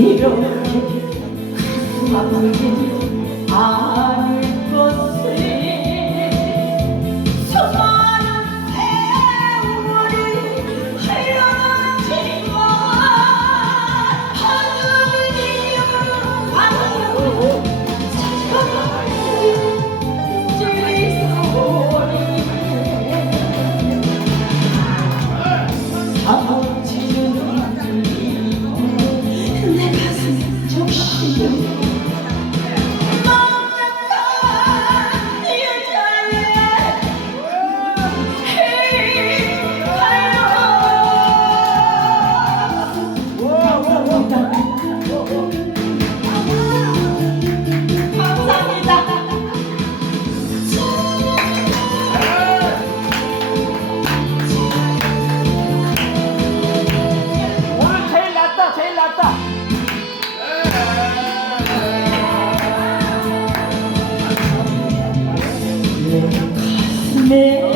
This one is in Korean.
이런 가슴 아프게 아니 Amen.